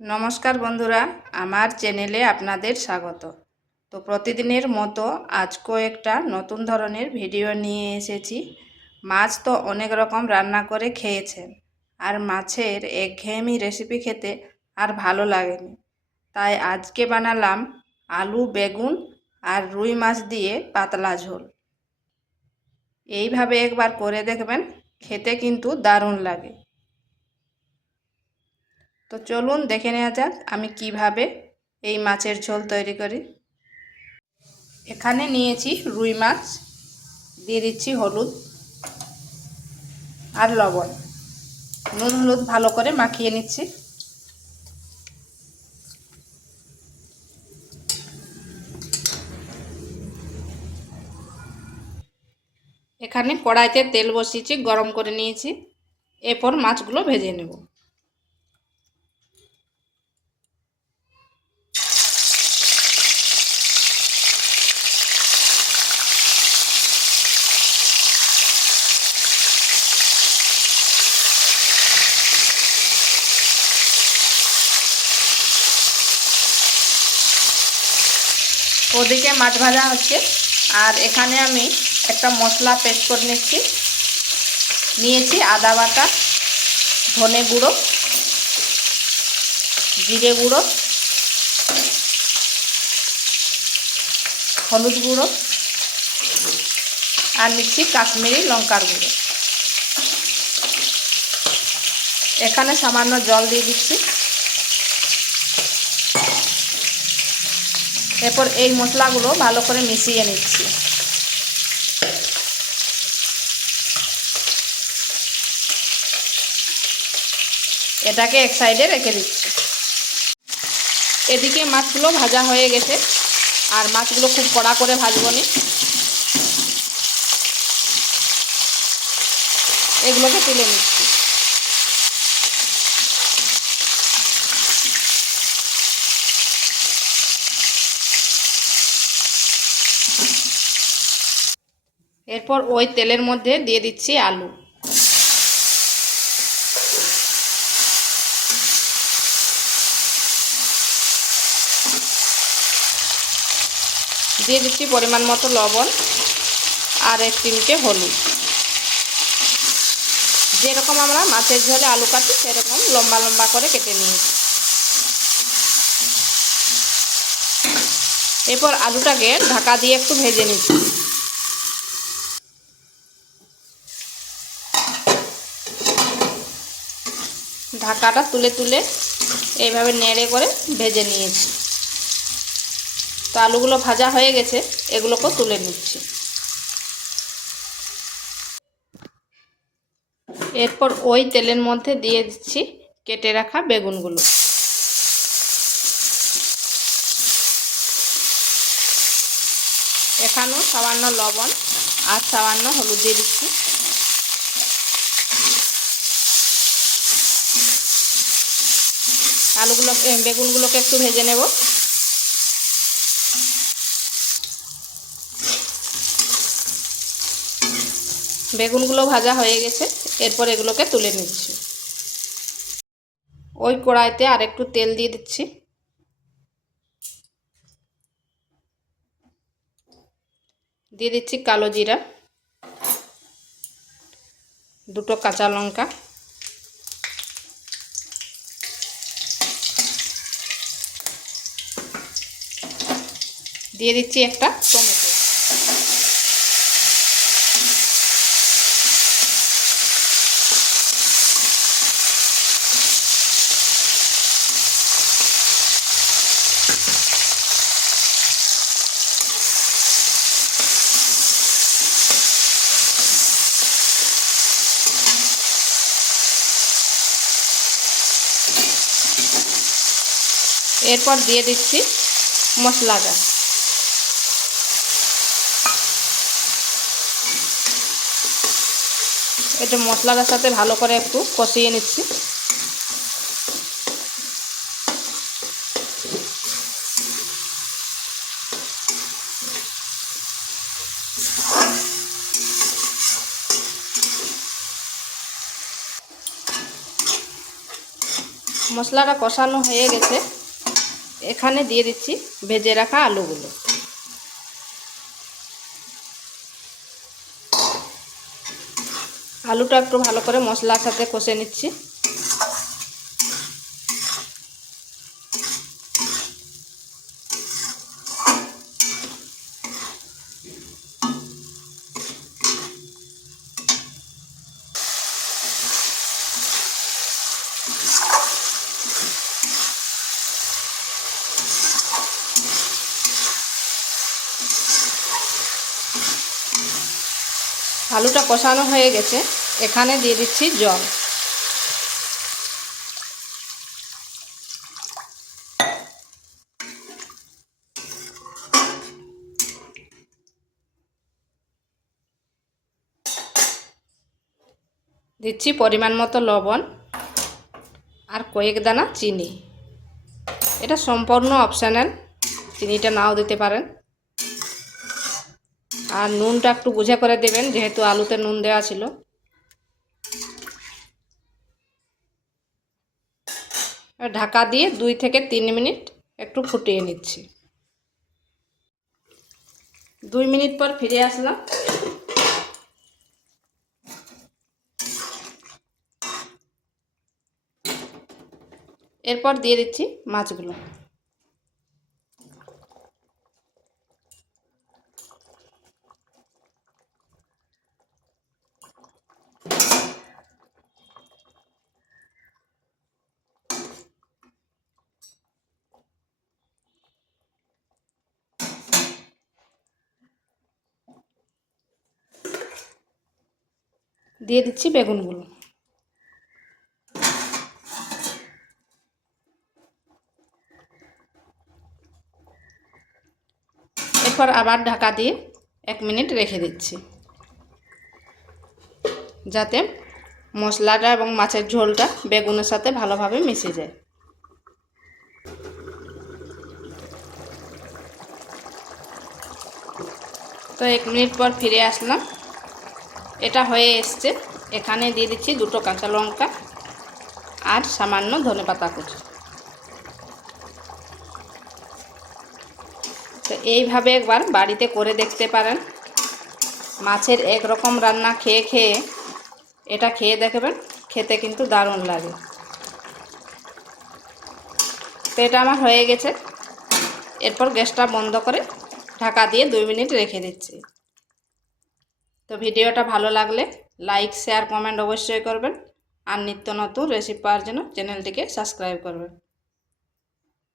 নমস্কার বন্ধুরা, আমার চ্যানেলে আপনাদের স্বাগত। তো প্রতিদিনের মতো আজকেও একটা নতুন ধরনের ভিডিও নিয়ে এসেছি। মাছ তো অনেক রকম রান্না করে খেয়েছেন, আর মাছের একঘেয়েমি রেসিপি খেতে আর ভালো লাগেনি। তাই আজকে বানালাম আলু, বেগুন আর রুই মাছ দিয়ে পাতলা ঝোল। এইভাবে একবার করে দেখবেন, খেতে কিন্তু দারুণ লাগে। তো চলুন দেখে নেওয়া যাক আমি কিভাবে এই মাছের ঝোল তৈরি করি। এখানে নিয়েছি রুই মাছ, দিয়ে দিচ্ছি হলুদ আর লবণ। নুন হলুদ ভালো করে মাখিয়ে নিচ্ছি। এখানে কড়াইতে তেল বসিয়েছি, গরম করে নিয়েছি। এরপর মাছগুলো ভেজে নেব। ওদিকে মাছ ভাজা হচ্ছে, আর এখানে আমি একটা মশলা পেস্ট করে নিয়েছি আদা বাটা, ধনে গুঁড়ো, জিরে গুঁড়ো, হলুদ গুঁড়ো আর নিচ্ছি কাশ্মীরি লঙ্কার গুঁড়ো। এখানে সামান্য জল দিয়ে দিচ্ছি। এরপর এই মশলাগুলো ভালো করে মিশিয়ে নিচ্ছি। এটাকে এক সাইডে রেখে দিচ্ছি। এদিকে মাছগুলো ভাজা হয়ে গেছে, আর মাছগুলো খুব কড়া করে ভাজবো নি, এগুলোকে তুলে নিচ্ছি। এরপর ওই তেলের মধ্যে দিয়ে দিচ্ছি আলু। দিয়ে দিচ্ছি পরিমাণ মতো লবণ আর 1 চিমটে হলুদ। যেরকম আমরা মাছের ঝোলে আলু কাটি সেরকম লম্বা লম্বা করে কেটে নিয়েছি। এরপর আলুটাকে ঢাকা দিয়ে একটু ভেজে নিচ্ছি। ঢাকাটা তুলে তুলে এইভাবে নেড়ে করে ভেজে নিয়েছি। তো আলুগুলো ভাজা হয়ে গেছে, এগুলোকেও তুলে নিচ্ছি। এরপর ওই তেলের মধ্যে দিয়ে দিচ্ছি কেটে রাখা বেগুনগুলো। এখানেও সামান্য লবণ আর সামান্য হলুদ দিয়ে দিচ্ছি। বেগুনগুলোকে একটু ভেজে নেব। বেগুনগুলো ভাজা হয়ে গেছে, এরপর এগুলোকে তুলে নিচ্ছি। ওই কড়াইতে আর একটু তেল দিয়ে দিচ্ছি। দিয়ে দিচ্ছি কালো জিরা, 2টো কাঁচা লঙ্কা, দিয়ে দিচ্ছি একটা টমেটো। এরপর দিয়ে দিচ্ছি মশলাটা। এটা মশলাটার সাথে ভালো করে একটু কষিয়ে নিচ্ছি। মশলাটা কষানো হয়ে গেছে, এখানে দিয়ে দিচ্ছি ভেজে রাখা আলুগুলো। আলুটা একটু ভালো করে মশলার সাথে কষে নিচ্ছি। আলুটা কষানো হয়ে গেছে, এখানে দিয়ে দিচ্ছি জল। দিচ্ছি পরিমাণ মতো লবণ আর কয়েক দানা চিনি। এটা সম্পূর্ণ অপশনাল, চিনিটা নাও দিতে পারেন। আর নুনটা একটু বুঝে করে দেবেন, যেহেতু আলুতে নুন দেওয়া ছিল। ঢাকা দিয়ে 2 থেকে 3 মিনিট একটু ফুটিয়ে নিচ্ছি। 2 মিনিট পর ফিরে আসলাম। এরপর দিয়ে দিচ্ছি মাছগুলো। দিয়ে দিচ্ছি বেগুনগুলো। এরপর আবার ঢাকা দিয়ে 1 মিনিট রেখে দিচ্ছি, যাতে মশলাটা এবং মাছের ঝোলটা বেগুনের সাথে ভালোভাবে মিশে যায়। তো 1 মিনিট পর ফিরে আসলাম। এটা হয়ে এসছে। এখানে দিয়ে দিচ্ছি 2টো কাঁচা লঙ্কা আর সামান্য ধনেপাতা কুচি। তো এইভাবে একবার বাড়িতে করে দেখতে পারেন। মাছের একরকম রান্না খেয়ে খেয়ে এটা খেয়ে দেখবেন, খেতে কিন্তু দারুণ লাগে। তো এটা আমার হয়ে গেছে। এরপর গ্যাসটা বন্ধ করে ঢাকা দিয়ে 2 মিনিট রেখে দিচ্ছি। তো ভিডিওটা ভালো লাগলে লাইক, শেয়ার, কমেন্ট অবশ্যই করবেন। আর নিত্য নতুন রেসিপি পাওয়ার জন্য চ্যানেলটিকে সাবস্ক্রাইব করবেন।